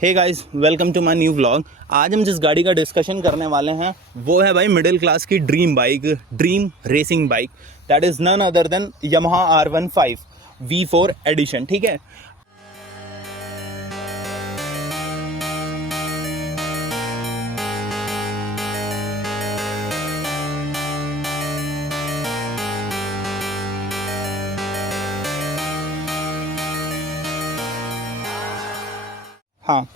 Hey guys, welcome to my new vlog. आज हम जिस गाड़ी का डिस्कशन करने वाले हैं वो है भाई मिडिल क्लास की dream bike, dream racing bike. That is none other than Yamaha R15 V4 edition. ठीक है, हाँ।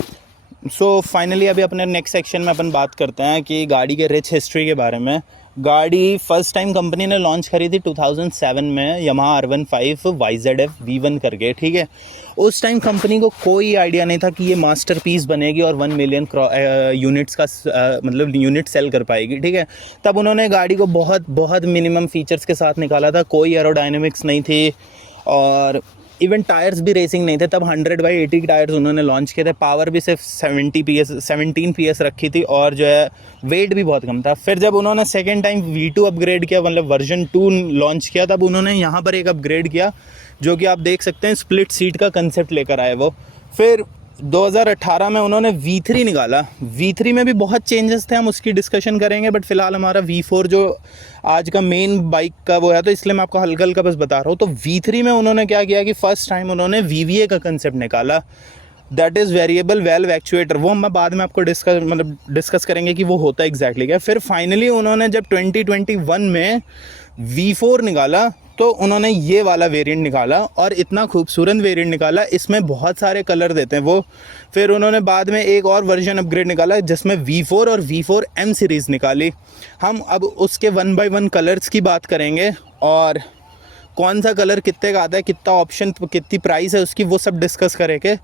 सो फाइनली अभी अपने नेक्स्ट सेक्शन में अपन बात करते हैं कि गाड़ी के रिच हिस्ट्री के बारे में। गाड़ी फर्स्ट टाइम कंपनी ने लॉन्च करी थी 2007 में यामाहा R15 YZF V1 करके। ठीक है, उस टाइम कंपनी को कोई आइडिया नहीं था कि ये मास्टरपीस बनेगी और 1 मिलियन यूनिट्स का मतलब यूनिट सेल कर पाएगी। ठीक है, तब उन्होंने गाड़ी को बहुत मिनिमम फीचर्स के साथ निकाला था। कोई एरोडायनेमिक्स नहीं थी और इवन टायर्स भी रेसिंग नहीं थे। तब 100/80 टायर्स उन्होंने लॉन्च किए थे। पावर भी सिर्फ 17 PS रखी थी और जो है वेट भी बहुत कम था। फिर जब उन्होंने सेकेंड टाइम V2 अपग्रेड किया, मतलब वर्जन 2 लॉन्च किया, तब उन्होंने यहाँ पर एक अपग्रेड किया जो कि आप देख सकते हैं, स्प्लिट सीट का कंसेप्ट लेकर आए वो। फिर 2018 में उन्होंने V3 निकाला। V3 में भी बहुत चेंजेस थे, हम उसकी डिस्कशन करेंगे, बट फिलहाल हमारा V4 जो आज का मेन बाइक का वो है, तो इसलिए मैं आपको हल्का हल्का बस बता रहा हूँ। तो V3 में उन्होंने क्या किया कि फर्स्ट टाइम उन्होंने VVA का कंसेप्ट निकाला, that is variable valve actuator. वो मैं बाद में आपको डिस्कस करेंगे कि वो होता एग्जैक्टली क्या। फिर फाइनली उन्होंने जब 2021 में V4 निकाला तो उन्होंने ये वाला वेरिएंट निकाला और इतना खूबसूरत वेरिएंट निकाला, इसमें बहुत सारे कलर देते हैं वो। फिर उन्होंने बाद में एक और वर्जन अपग्रेड निकाला जिसमें V4 और V4M सीरीज़ निकाली। हम अब उसके 1 by 1 कलर्स की बात करेंगे और कौन सा कलर कितने का आता है, कितना ऑप्शन, कितनी प्राइस है उसकी, वो सब डिस्कस करेंगे।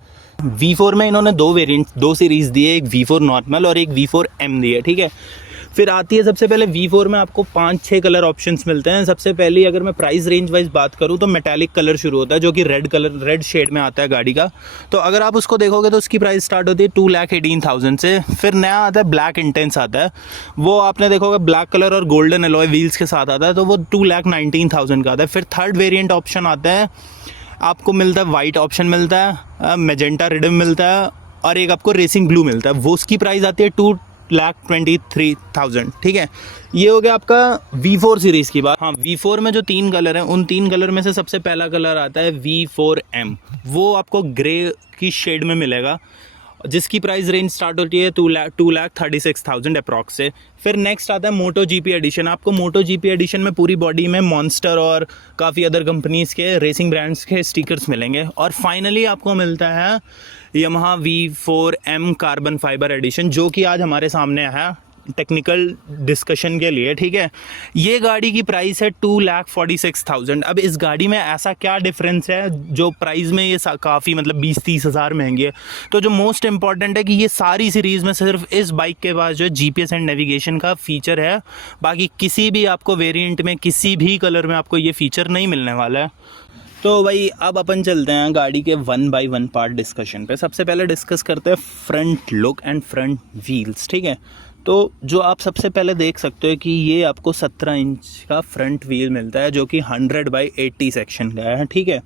V4 में इन्होंने दो सीरीज़ दिए, एक V4 नॉर्मल और एक V4M दिए। ठीक है, फिर आती है सबसे पहले V4 में आपको 5-6 कलर ऑप्शंस मिलते हैं। सबसे पहले अगर मैं प्राइस रेंज वाइज बात करूं तो मेटालिक कलर शुरू होता है जो कि रेड शेड में आता है गाड़ी का। तो अगर आप उसको देखोगे तो उसकी प्राइस स्टार्ट होती है 2,18,000 से। फिर नया आता है ब्लैक इंटेंस आता है, वो आपने देखोगे ब्लैक कलर और गोल्डन एलॉय व्हील्स के साथ आता है, तो वो 2,19,000 का आता है। फिर थर्ड वेरियंट ऑप्शन आता है, आपको मिलता है वाइट ऑप्शन मिलता है, मेजेंटा रिडम मिलता है और एक आपको रेसिंग ब्लू मिलता है। वो उसकी प्राइस आती है 2,23,000। ठीक है, ये हो गया आपका V4 सीरीज़ की बात। हाँ, V4 में जो 3 कलर हैं, उन 3 कलर में से सबसे पहला कलर आता है V4M। वो आपको ग्रे की शेड में मिलेगा जिसकी प्राइस रेंज स्टार्ट होती है 2,36,000 अप्रॉक्स से। फिर नेक्स्ट आता है मोटो GP एडिशन। आपको मोटो GP एडिशन में पूरी बॉडी में मॉन्स्टर और काफ़ी अदर कंपनीज़ के रेसिंग ब्रांड्स के स्टिकर्स मिलेंगे। और फाइनली आपको मिलता है Yamaha V4M carbon fibre addition, जो कि आज हमारे सामने है टेक्निकल डिस्कशन के लिए। ठीक है, ये गाड़ी की प्राइस है 2,46,000। अब इस गाड़ी में ऐसा क्या डिफरेंस है जो प्राइस में ये काफ़ी मतलब 20-30 हज़ार महंगी है। तो जो मोस्ट इंपॉर्टेंट है कि ये सारी सीरीज़ में सिर्फ इस बाइक के पास जो है GPS एंड नेविगेशन का फीचर है, बाकी किसी भी आपको वेरिएंट में किसी भी कलर में आपको ये फीचर नहीं मिलने वाला है। तो भाई अब अपन चलते हैं गाड़ी के 1 by 1 पार्ट डिस्कशन पे। सबसे पहले डिस्कस करते हैं front look and front wheels. ठीक है, तो जो आप सबसे पहले देख सकते हो कि ये आपको 17 इंच का फ्रंट व्हील मिलता है जो कि 100/80 सेक्शन का है। ठीक है,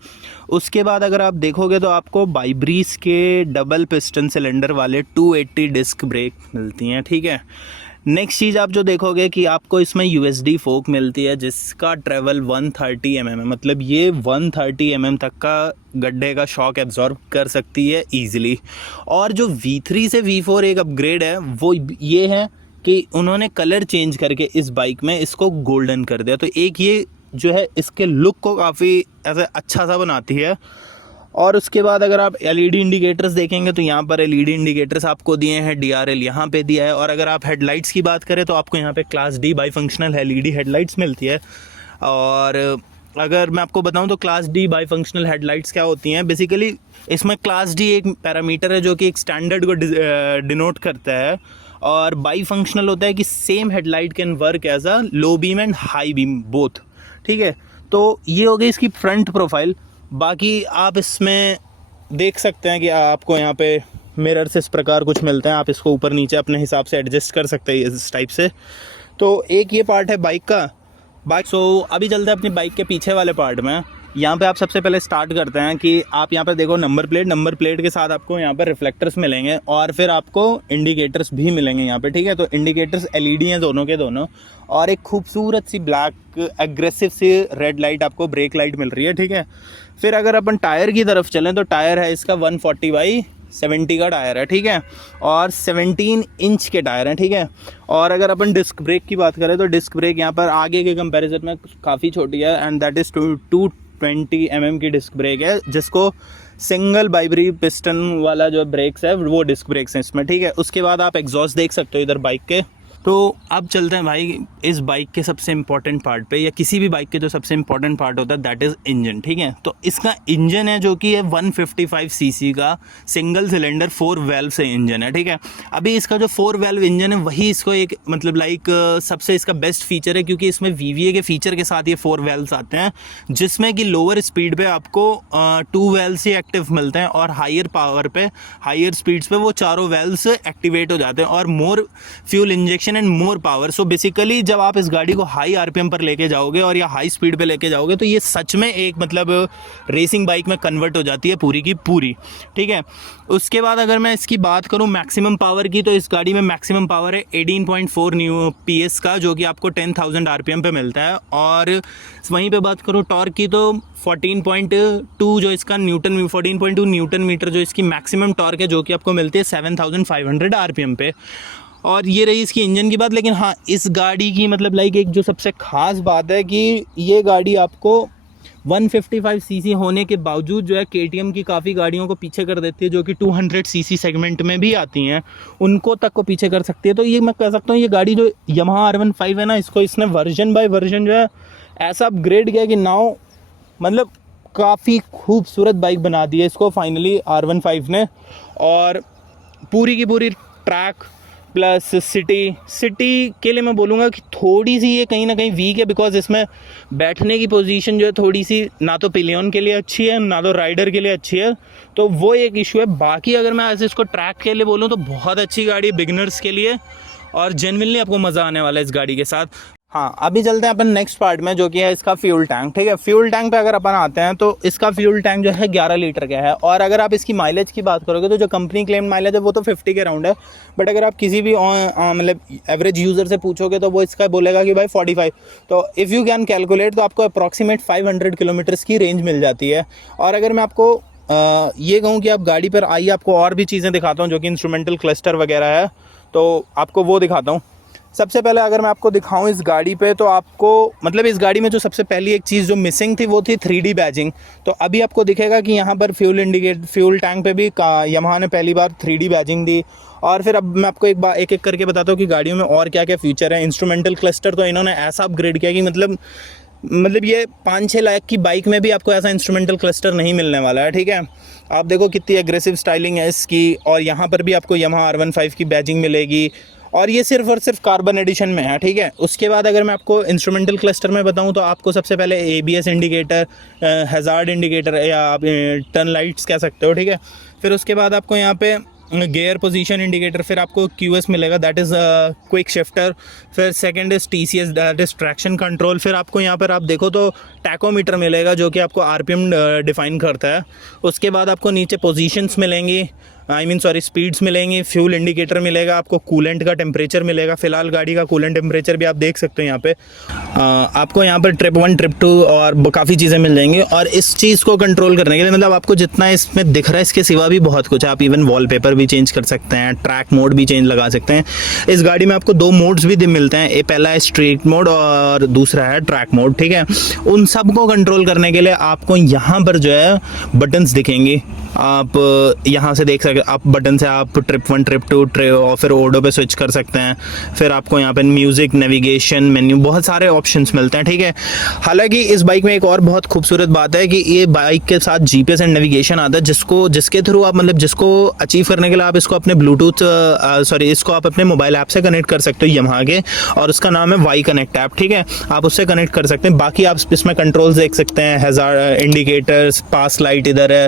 उसके बाद अगर आप देखोगे तो आपको बाइब्रीज के डबल पिस्टन सिलेंडर वाले 280 डिस्क ब्रेक मिलती हैं। ठीक है, नेक्स्ट चीज़ आप जो देखोगे कि आपको इसमें USD फोक मिलती है जिसका ट्रेवल 130 mm है, मतलब ये 130 mm तक का गड्ढे का शॉक एब्जॉर्ब कर सकती है ईजिली। और जो V3 से V4 एक अपग्रेड है वो ये है कि उन्होंने कलर चेंज करके इस बाइक में इसको गोल्डन कर दिया। तो एक ये जो है इसके लुक को काफ़ी ऐसा अच्छा सा बनाती है। और उसके बाद अगर आप LED इंडिकेटर्स देखेंगे तो यहाँ पर LED इंडिकेटर्स आपको दिए हैं, DRL यहाँ पे दिया है। और अगर आप हेडलाइट्स की बात करें तो आपको यहाँ पे class D by functional LED headlights मिलती है। और अगर मैं आपको बताऊँ तो class D by functional headlights क्या होती हैं, बेसिकली इसमें क्लास D एक पैरामीटर है जो कि एक स्टैंडर्ड को डिनोट करता है, और बाई फंक्शनल होता है कि same headlight can work as a low beam and high beam both. ठीक है, तो ये हो गई इसकी फ्रंट प्रोफाइल। बाकी आप इसमें देख सकते हैं कि आपको यहाँ पे मिरर्स इस प्रकार कुछ मिलते हैं, आप इसको ऊपर नीचे अपने हिसाब से एडजस्ट कर सकते हैं इस टाइप से। तो एक ये पार्ट है बाइक का। सो अभी चलते हैं अपनी बाइक के पीछे वाले पार्ट में। यहाँ पे आप सबसे पहले स्टार्ट करते हैं कि आप यहाँ पे देखो नंबर प्लेट के साथ आपको यहाँ पर रिफ्लेक्टर्स मिलेंगे और फिर आपको इंडिकेटर्स भी मिलेंगे यहाँ पे, ठीक है। तो इंडिकेटर्स एलईडी हैं दोनों के दोनों, और एक खूबसूरत सी ब्लैक एग्रेसिव सी रेड लाइट आपको ब्रेक लाइट मिल रही है, ठीक है। फिर अगर अपन टायर की तरफ चलें तो टायर है इसका 140/70 का टायर है, ठीक है, और 17 इंच के टायर हैं, ठीक है। और अगर अपन डिस्क ब्रेक की बात करें तो डिस्क ब्रेक यहाँ पर आगे के कंपैरिजन में काफ़ी छोटी है, एंड दैट इज़ 220 mm की डिस्क ब्रेक है, जिसको सिंगल बाइब्री पिस्टन वाला जो ब्रेक्स है वो डिस्क ब्रेक्स हैं इसमें, ठीक है। उसके बाद आप एग्जॉस्ट देख सकते हो इधर बाइक के। तो अब चलते हैं भाई इस बाइक के सबसे इम्पॉर्टेंट पार्ट पे, या किसी भी बाइक के जो सबसे इम्पॉर्टेंट पार्ट होता है, दैट इज़ इंजन, ठीक है। तो इसका इंजन है जो कि है 155 सीसी का सिंगल सिलेंडर 4 वेल्व से इंजन है, ठीक है। अभी इसका जो 4 वेल्व इंजन है वही इसको एक मतलब लाइक सबसे इसका बेस्ट फीचर है, क्योंकि इसमें VVA के फीचर के साथ ये 4 वेल्व्स आते हैं, जिसमें कि लोअर स्पीड पे आपको 2 वेल्व्स ही एक्टिव मिलते हैं, और हायर पावर पे हायर स्पीड्स पे वो चारों वेल्व्स एक्टिवेट हो जाते हैं, और more fuel injection and more power. So basically जब आप इस गाड़ी को हाई RPM पर लेके जाओगे और या हाई स्पीड पे लेके जाओगे तो ये सच में एक मतलब रेसिंग बाइक में कन्वर्ट हो जाती है पूरी की पूरी, ठीक है। उसके बाद अगर मैं इसकी बात करूं मैक्सिमम पावर की, तो इस गाड़ी में मैक्सिमम पावर है 18.4 न्यू PS का, जो कि आपको 10,000 RPM पे मिलता है। और वहीं पे बात करूं टॉर्क की तो 14.2 जो इसका 14.2 न्यूटन मीटर जो इसकी मैक्सिमम टॉर्क है, जो कि आपको मिलती है 7,500 RPM पे। और ये रही इसकी इंजन की बात। लेकिन हाँ, इस गाड़ी की मतलब लाइक एक जो सबसे ख़ास बात है कि ये गाड़ी आपको 155 सीसी होने के बावजूद जो है KTM की काफ़ी गाड़ियों को पीछे कर देती है, जो कि 200 सीसी सेगमेंट में भी आती हैं, उनको तक को पीछे कर सकती है। तो ये मैं कह सकता हूँ ये गाड़ी जो Yamaha R15 है ना, इसको इसने वर्जन बाय वर्जन जो है ऐसा अपग्रेड किया कि नाउ मतलब काफ़ी खूबसूरत बाइक बना दी है इसको फाइनली R15 ने। और पूरी की पूरी ट्रैक प्लस सिटी के लिए मैं बोलूँगा कि थोड़ी सी ये कहीं ना कहीं वीक है, बिकॉज इसमें बैठने की पोजीशन जो है थोड़ी सी ना तो पिलियन के लिए अच्छी है ना तो राइडर के लिए अच्छी है, तो वो एक इशू है। बाकी अगर मैं ऐसे इसको ट्रैक के लिए बोलूँ तो बहुत अच्छी गाड़ी है बिगनर्स के लिए, और जेन्युइनली आपको मज़ा आने वाला है इस गाड़ी के साथ। हाँ, अभी चलते हैं अपन नेक्स्ट पार्ट में, जो कि है इसका फ्यूल टैंक, ठीक है। फ्यूल टैंक पे अगर अपन आते हैं तो इसका फ्यूल टैंक जो है 11 लीटर का है, और अगर आप इसकी माइलेज की बात करोगे तो जो कंपनी क्लेम माइलेज है वो तो 50 के अराउंड है, बट अगर आप किसी भी मतलब एवरेज यूज़र से पूछोगे तो वो इसका बोलेगा कि भाई 45। तो इफ़ यू कैन कैलकुलेट तो आपको अप्रॉक्सीमेट 500 किलोमीटर्स की रेंज मिल जाती है। और अगर मैं आपको ये कहूँ कि आप गाड़ी पर आइए, आपको और भी चीज़ें दिखाता हूँ जो कि इंस्ट्रूमेंटल क्लस्टर वगैरह है, तो आपको वो दिखाता हूँ। सबसे पहले अगर मैं आपको दिखाऊं इस गाड़ी पे, तो आपको मतलब इस गाड़ी में जो सबसे पहली एक चीज़ जो मिसिंग थी वो थी 3D बैजिंग। तो अभी आपको दिखेगा कि यहाँ पर फ्यूल टैंक पे भी Yamaha ने पहली बार 3D बैजिंग दी। और फिर अब मैं आपको एक एक करके बताता हूँ कि गाड़ियों में और क्या क्या फीचर है। इंस्ट्रूमेंटल क्लस्टर तो इन्होंने ऐसा अपग्रेड किया कि मतलब ये 5-6 लाख की बाइक में भी आपको ऐसा इंस्ट्रूमेंटल क्लस्टर नहीं मिलने वाला है, ठीक है। आप देखो कितनी एग्रेसिव स्टाइलिंग है इसकी, और यहाँ पर भी आपको Yamaha R15 की बैजिंग मिलेगी, और ये सिर्फ और सिर्फ कार्बन एडिशन में है, ठीक है। उसके बाद अगर मैं आपको इंस्ट्रूमेंटल क्लस्टर में बताऊं तो आपको सबसे पहले ABS इंडिकेटर, हैज़ार्ड इंडिकेटर, या आप टर्न लाइट्स कह सकते हो, ठीक है। फिर उसके बाद आपको यहाँ पे गियर पोजीशन इंडिकेटर, फिर आपको QS मिलेगा, दैट इज़ क्विक शिफ्टर। फिर second is TCS, that is traction control. फिर आपको यहाँ पर आप देखो तो टैकोमीटर मिलेगा, जो कि आपको RPM डिफ़ाइन करता है। उसके बाद आपको नीचे पोजीशंस मिलेंगी, स्पीड्स मिलेंगी, फ्यूल इंडिकेटर मिलेगा, आपको कूलेंट का टेम्परेचर मिलेगा। फिलहाल गाड़ी का कूलेंट टेम्परेचर भी आप देख सकते हो यहाँ पे। आपको यहाँ पर ट्रिप 1 ट्रिप 2 और काफ़ी चीज़ें मिल जाएंगी। और इस चीज़ को कंट्रोल करने के लिए मतलब आपको जितना इसमें दिख रहा है इसके सिवा भी बहुत कुछ है। आप इवन वॉलपेपर भी चेंज कर सकते हैं, ट्रैक मोड भी चेंज लगा सकते हैं। इस गाड़ी में आपको 2 मोड्स भी मिलते हैं, पहला है स्ट्रीट मोड और दूसरा है ट्रैक मोड, ठीक है। उन सब को कंट्रोल करने के लिए आपको यहाँ पर जो है बटन्स दिखेंगे, आप यहाँ से देख सकते, आप बटन से आप ट्रिप 1 ट्रिप 2 और फिर ऑडो पे स्विच कर सकते हैं। फिर आपको यहाँ पे म्यूज़िक, नेविगेशन, मेन्यू, बहुत सारे ऑप्शंस मिलते हैं, ठीक है। हालांकि इस बाइक में एक और बहुत खूबसूरत बात है कि ये बाइक के साथ GPS एंड नेविगेशन आता है, जिसके थ्रू आप मतलब जिसको अचीव करने के लिए आप इसको अपने इसको आप अपने मोबाइल ऐप से कनेक्ट कर सकते हो Yamaha के, और उसका नाम है Y कनेक्ट ऐप, ठीक है। आप उससे कनेक्ट कर सकते हैं। बाकी आप इसमें कंट्रोल्स देख सकते हैं, हैज़ार्ड इंडिकेटर्स, पास लाइट इधर है,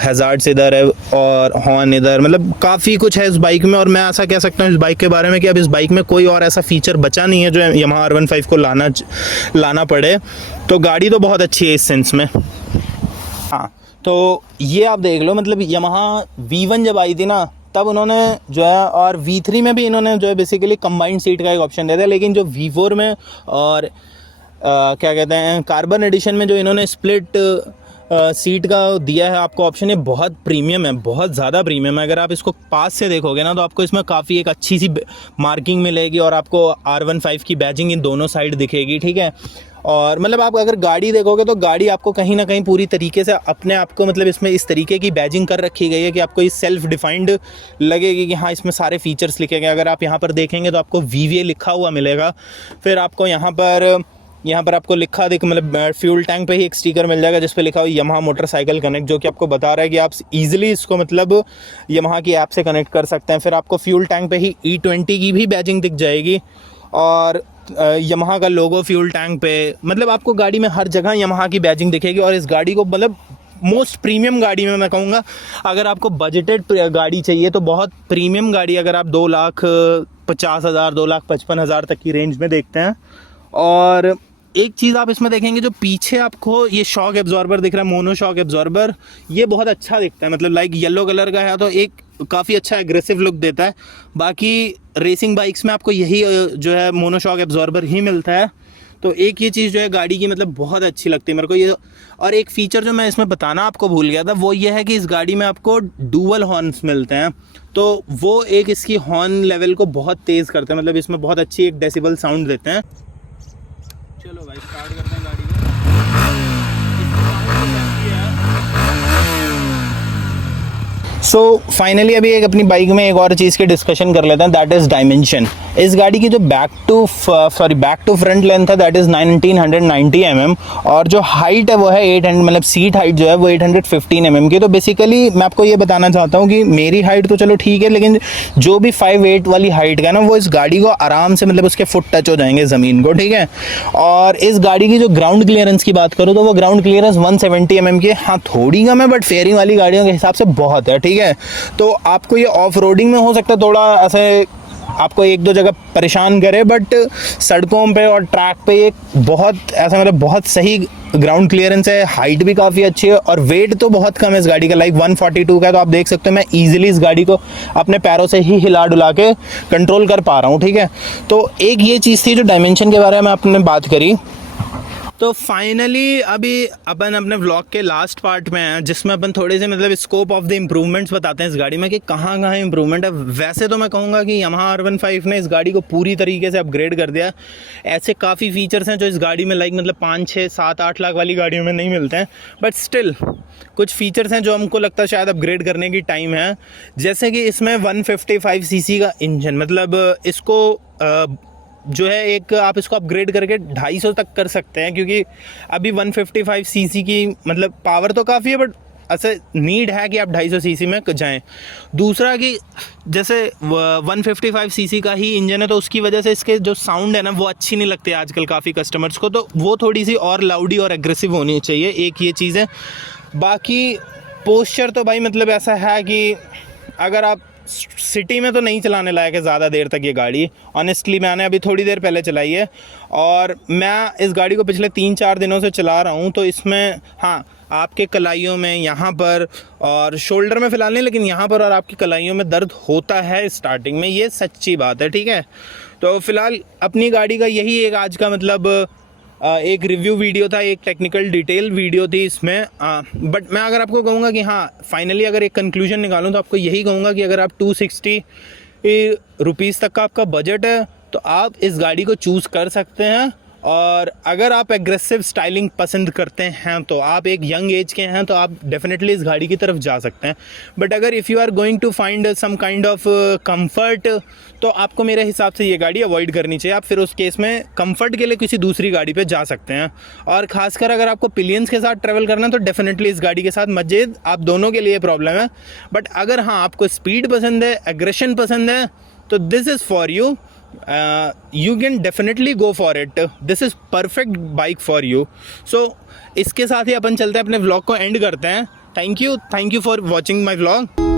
हैज़ार्ड्स इधर है, और हॉर्न इधर, मतलब काफ़ी कुछ है इस बाइक में। और मैं ऐसा कह सकता हूँ इस बाइक के बारे में कि अब इस बाइक में कोई और ऐसा फीचर बचा नहीं है जो Yamaha R15 को लाना पड़े। तो गाड़ी तो बहुत अच्छी है इस सेंस में। हाँ, तो ये आप देख लो, मतलब Yamaha V1 जब आई थी ना, तब उन्होंने जो है, और V3 में भी इन्होंने जो है बेसिकली कंबाइंड सीट का एक ऑप्शन दिया था। लेकिन जो V4 में और क्या कहते हैं कार्बन एडिशन में जो इन्होंने स्प्लिट सीट का दिया है आपको ऑप्शन, ये बहुत प्रीमियम है, बहुत ज़्यादा प्रीमियम है। अगर आप इसको पास से देखोगे ना तो आपको इसमें काफ़ी एक अच्छी सी मार्किंग मिलेगी और आपको R15 की बैजिंग इन दोनों साइड दिखेगी, ठीक है। और मतलब आप अगर गाड़ी देखोगे तो गाड़ी आपको कहीं ना कहीं पूरी तरीके से अपने आप को, मतलब इसमें इस तरीके की बैजिंग कर रखी गई है कि आपको ये सेल्फ डिफाइंड लगेगी कि हाँ इसमें सारे फीचर्स लिखे गए। अगर आप यहाँ पर देखेंगे तो आपको VVA लिखा हुआ मिलेगा। फिर आपको यहाँ पर आपको लिखा मतलब फ्यूल टैंक पे ही एक स्टिकर मिल जाएगा जिस पे लिखा हुआ Yamaha मोटरसाइकिल कनेक्ट, जो कि आपको बता रहा है कि आप इजीली इसको मतलब Yamaha की ऐप से कनेक्ट कर सकते हैं। फिर आपको फ्यूल टैंक पे ही E20 की भी बैजिंग दिख जाएगी और Yamaha का लोगो फ्यूल टैंक पे, मतलब आपको गाड़ी में हर जगह Yamaha की बैजिंग दिखेगी। और इस गाड़ी को मतलब मोस्ट प्रीमियम गाड़ी में मैं कहूँगा, अगर आपको बजटेड गाड़ी चाहिए तो बहुत प्रीमियम गाड़ी, अगर आप 2,50,000 2,55,000 तक की रेंज में देखते हैं। और एक चीज़ आप इसमें देखेंगे, जो पीछे आपको ये शॉक एब्जॉर्बर दिख रहा है, मोनो शॉक एब्जॉर्बर, ये बहुत अच्छा दिखता है, मतलब लाइक येलो कलर का है तो एक काफ़ी अच्छा एग्रेसिव लुक देता है। बाकी रेसिंग बाइक्स में आपको यही जो है मोनो शॉक एब्जॉर्बर ही मिलता है। तो एक ये चीज़ जो है गाड़ी की मतलब बहुत अच्छी लगती है मेरे को ये। और एक फ़ीचर जो मैं इसमें बताना आपको भूल गया था, वो ये है कि इस गाड़ी में आपको डुअल हॉर्न्स मिलते हैं। तो वो एक इसकी हॉर्न लेवल को बहुत तेज़ करते हैं, मतलब इसमें बहुत अच्छी एक डेसिबल साउंड देते हैं। चलो भाई स्टार्ट करते हैं गाड़ी को। सो फाइनली अभी एक अपनी बाइक में एक और चीज़ की डिस्कशन कर लेते हैं, दैट इज़ डायमेंशन। इस गाड़ी की जो बैक टू फ्रंट लेंथ है दैट इज़ 1990 mm, और जो हाइट है वो है 800, मतलब सीट हाइट जो है वो 815 mm की। तो बेसिकली मैं आपको ये बताना चाहता हूँ कि मेरी हाइट तो चलो ठीक है, लेकिन जो भी 5'8" वाली हाइट का ना, वो इस गाड़ी को आराम से, मतलब उसके फुट टच हो जाएंगे ज़मीन को, ठीक है। और इस गाड़ी की जो ग्राउंड क्लियरेंस की बात करूँ तो वो ग्राउंड क्लियरेंस 170 mm की है। हाँ थोड़ी कम है, बट फेयरिंग वाली गाड़ियों के हिसाब से बहुत है, ठीक है। तो आपको ये ऑफ रोडिंग में हो सकता है थोड़ा ऐसे आपको एक दो जगह परेशान करे, बट सड़कों पे और ट्रैक पे एक बहुत ऐसा मतलब बहुत सही ग्राउंड क्लियरेंस है। हाइट भी काफ़ी अच्छी है और वेट तो बहुत कम है इस गाड़ी का, लाइक 142 का है। तो आप देख सकते हो मैं ईजिली इस गाड़ी को अपने पैरों से ही हिला डुला के कंट्रोल कर पा रहा हूँ, ठीक है। तो एक ये चीज़ थी जो डायमेंशन के बारे में आपने बात करी। तो फाइनली अभी अपन अपने व्लॉग के लास्ट पार्ट में हैं, जिसमें अपन थोड़े से मतलब स्कोप ऑफ द इम्प्रूवमेंट्स बताते हैं इस गाड़ी में कि कहाँ कहाँ इम्प्रूवमेंट है। वैसे तो मैं कहूँगा कि Yamaha R15 ने इस गाड़ी को पूरी तरीके से अपग्रेड कर दिया। ऐसे काफ़ी फीचर्स हैं जो इस गाड़ी में लाइक मतलब 5, 6, 7, 8 लाख वाली गाड़ियों में नहीं मिलते हैं, बट स्टिल कुछ फीचर्स हैं जो हमको लगता है शायद अपग्रेड करने की टाइम है। जैसे कि इसमें 155 सीसी का इंजन, मतलब इसको जो है एक आप इसको अपग्रेड करके 250 तक कर सकते हैं, क्योंकि अभी 155 सीसी की मतलब पावर तो काफ़ी है, बट ऐसे नीड है कि आप 250 सीसी में जाएं। दूसरा कि जैसे 155 सीसी का ही इंजन है तो उसकी वजह से इसके जो साउंड है ना वो अच्छी नहीं लगती आजकल काफ़ी कस्टमर्स को, तो वो थोड़ी सी और लाउडी और एग्रेसिव होनी चाहिए, एक ये चीज़ है। बाकी पोस्चर तो भाई मतलब ऐसा है कि अगर आप सिटी में तो नहीं चलाने लायक है ज़्यादा देर तक ये गाड़ी। ऑनेस्टली मैंने अभी थोड़ी देर पहले चलाई है और मैं इस गाड़ी को पिछले 3-4 दिनों से चला रहा हूँ। तो इसमें हाँ आपके कलाइयों में यहाँ पर और शोल्डर में फ़िलहाल नहीं, लेकिन यहाँ पर और आपकी कलाइयों में दर्द होता है स्टार्टिंग में, ये सच्ची बात है, ठीक है। तो फ़िलहाल अपनी गाड़ी का यही एक आज का मतलब एक रिव्यू वीडियो था, एक टेक्निकल डिटेल वीडियो थी इसमें। बट मैं अगर आपको कहूँगा कि हाँ फाइनली अगर एक कंक्लूजन निकालूँ तो आपको यही कहूँगा कि अगर आप 260 रुपीज़ तक का आपका बजट है तो आप इस गाड़ी को चूज़ कर सकते हैं। और अगर आप एग्रेसिव स्टाइलिंग पसंद करते हैं तो आप एक यंग एज के हैं तो आप डेफिनेटली इस गाड़ी की तरफ जा सकते हैं। बट अगर if you are going to find some kind of comfort तो आपको मेरे हिसाब से ये गाड़ी अवॉइड करनी चाहिए। आप फिर उस केस में कंफर्ट के लिए किसी दूसरी गाड़ी पे जा सकते हैं। और ख़ासकर अगर आपको पिलियंस के साथ ट्रैवल करना है तो डेफिनेटली इस गाड़ी के साथ मजेद, आप दोनों के लिए प्रॉब्लम है। बट अगर हाँ आपको स्पीड पसंद है, एग्रेशन पसंद है, तो this is for you. You can definitely go for it. This is perfect bike for you. So इसके साथ ही अपन चलते हैं अपने व्लॉग को एंड करते हैं। Thank you for watching my vlog.